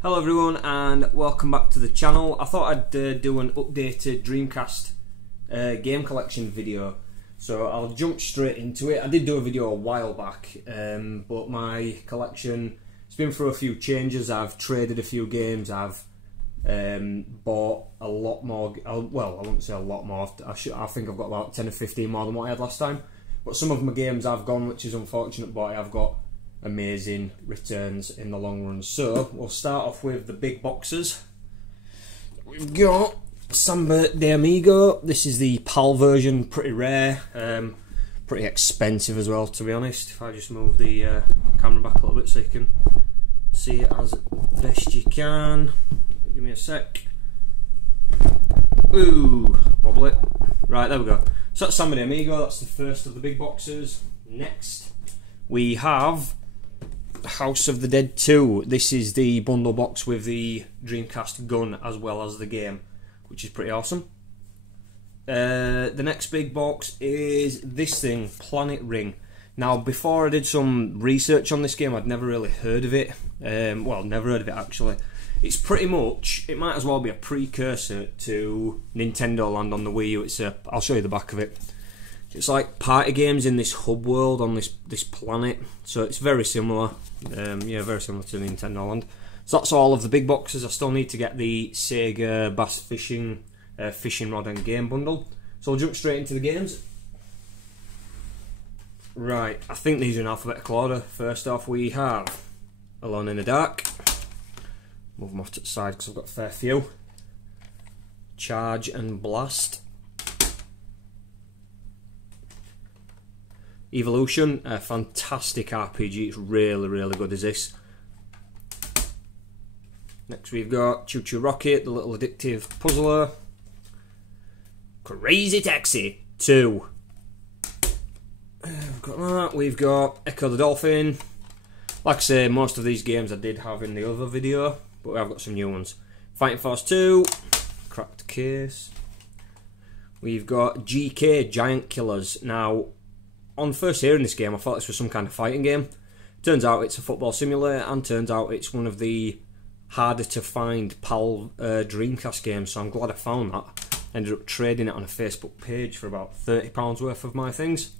Hello everyone and welcome back to the channel. I thought I'd do an updated Dreamcast game collection video, so I'll jump straight into it. I did do a video a while back, but my collection has been through a few changes. I've traded a few games, I've bought a lot more, well I wouldn't say a lot more, I think I've got about 10 or 15 more than what I had last time, but some of my games I've gone, which is unfortunate, but I've got amazing returns in the long run. So we'll start off with the big boxes. We've got Samba de Amigo. This is the PAL version, pretty rare, pretty expensive as well, to be honest. If I just move the camera back a little bit so you can see it as best you can. Give me a sec. Ooh, wobble it. Right, there we go. So that's Samba de Amigo, that's the first of the big boxes. Next we have House of the Dead 2. This is the bundle box with the Dreamcast gun as well as the game, which is pretty awesome. The next big box is this thing, Planet Ring. Now, before I did some research on this game, I'd never really heard of it. Well, never heard of it actually. It's pretty much, it might as well be a precursor to Nintendo Land on the Wii U. I'll show you the back of it. It's like party games in this hub world on this planet, so it's very similar. Yeah, very similar to Nintendo Land. So that's all of the big boxes. I still need to get the Sega Bass Fishing rod and game bundle. So I'll jump straight into the games. Right, I think these are in alphabetical order. First off, we have Alone in the Dark. Move them off to the side because I've got a fair few. Charge and Blast. Evolution, a fantastic RPG, it's really, really good as this. Next we've got Choo Choo Rocket, the little addictive puzzler. Crazy Taxi 2. We've got that, we've got Echo the Dolphin. Like I say, most of these games I did have in the other video, but I've got some new ones. Fighting Force 2, Cracked Case. We've got GK, Giant Killers. Now, on first hearing this game, I thought this was some kind of fighting game. Turns out it's a football simulator, and turns out it's one of the harder to find PAL Dreamcast games, so I'm glad I found that. Ended up trading it on a Facebook page for about £30 worth of my things.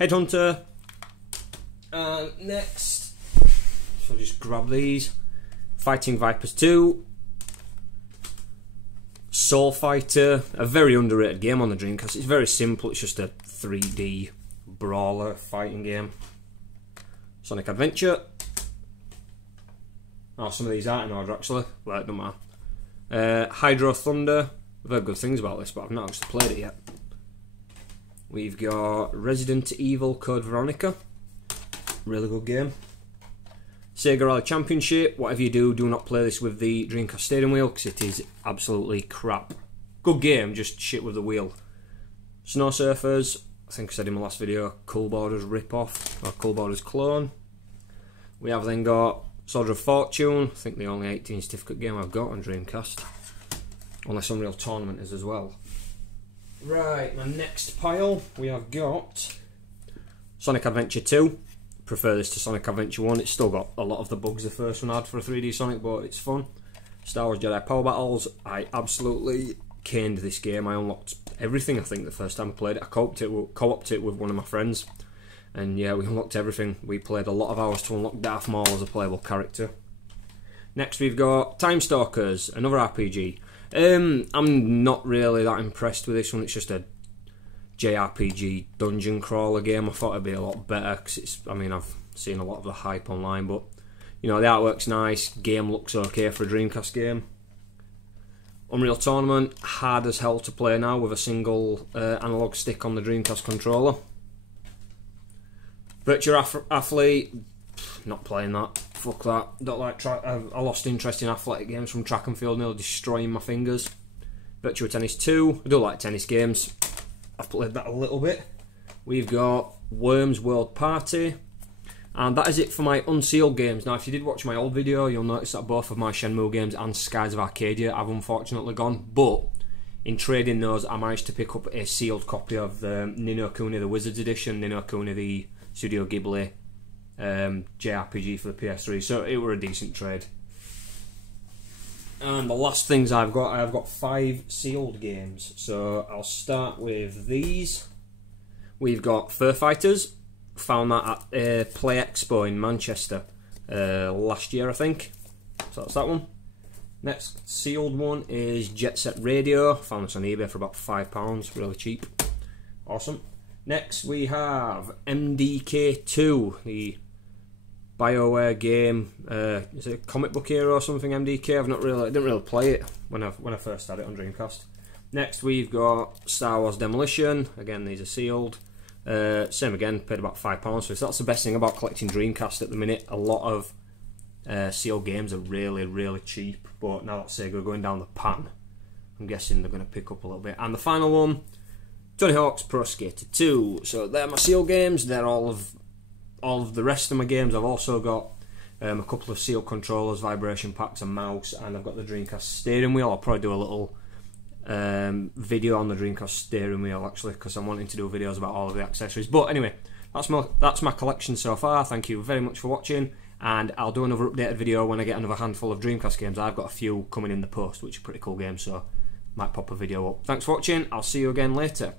Headhunter. And next, so I'll just grab these. Fighting Vipers 2. Soul Fighter, a very underrated game on the Dreamcast. It's very simple, it's just a 3D brawler fighting game. Sonic Adventure. Oh, some of these aren't in order actually, well, it doesn't matter. Hydro Thunder. I've heard good things about this, but I've not actually played it yet. We've got Resident Evil Code Veronica. Really good game. Sega Rally Championship. Whatever you do, do not play this with the Dreamcast steering wheel because it is absolutely crap. Good game, just shit with the wheel. Snow Surfers. I think I said in my last video, Cool Borders rip-off, or Cool Borders clone. We have then got Soldier of Fortune. I think the only 18 certificate game I've got on Dreamcast. Unless Unreal Tournament is as well. Right, my next pile, we have got Sonic Adventure 2. Prefer this to Sonic Adventure 1. It's still got a lot of the bugs the first one had for a 3D Sonic, but it's fun. Star Wars Jedi Power Battles. I absolutely caned this game. I unlocked everything, I think, the first time I played it. I co-opted it with one of my friends, and yeah, we unlocked everything. We played a lot of hours to unlock Darth Maul as a playable character. Next we've got Time Stalkers, another RPG. I'm not really that impressed with this one. It's just a JRPG dungeon crawler game. I thought it'd be a lot better because it's, I mean, I've seen a lot of the hype online, but you know, the artwork's nice, game looks okay for a Dreamcast game. Unreal Tournament, hard as hell to play now with a single analog stick on the Dreamcast controller. Virtua Athlete, not playing that. Fuck that. Don't like I lost interest in athletic games from track and field, nearly destroying my fingers. Virtua Tennis 2, I do like tennis games. I've played that a little bit. We've got Worms World Party. And that is it for my unsealed games. Now, if you did watch my old video, you'll notice that both of my Shenmue games and Skies of Arcadia have unfortunately gone. But in trading those, I managed to pick up a sealed copy of the Ni no Kuni the Wizards Edition, Ni no Kuni the Studio Ghibli JRPG for the PS3, so it were a decent trade. And the last things I've got 5 sealed games. So I'll start with these. We've got Fur Fighters. Found that at Play Expo in Manchester last year, I think. So that's that one. Next sealed one is Jet Set Radio. Found this on eBay for about £5, really cheap. Awesome. Next we have MDK2, the BioWare game. Is it a comic book era or something? MDK. I didn't really play it when I first had it on Dreamcast. Next we've got Star Wars Demolition. Again, these are sealed. Same again, paid about £5 for this. That's the best thing about collecting Dreamcast at the minute. A lot of sealed games are really cheap, but now that Sega are going down the pan, I'm guessing they're going to pick up a little bit. And the final one, Tony Hawk's Pro Skater 2. So they're my sealed games. They're all of the rest of my games. I've also got a couple of sealed controllers, vibration packs, and mouse, and I've got the Dreamcast steering wheel. I'll probably do a little video on the Dreamcast steering wheel actually, because I'm wanting to do videos about all of the accessories. But anyway, that's my collection so far. Thank you very much for watching, and I'll do another updated video when I get another handful of Dreamcast games. I've got a few coming in the post, which are pretty cool games, so might pop a video up. Thanks for watching. I'll see you again later.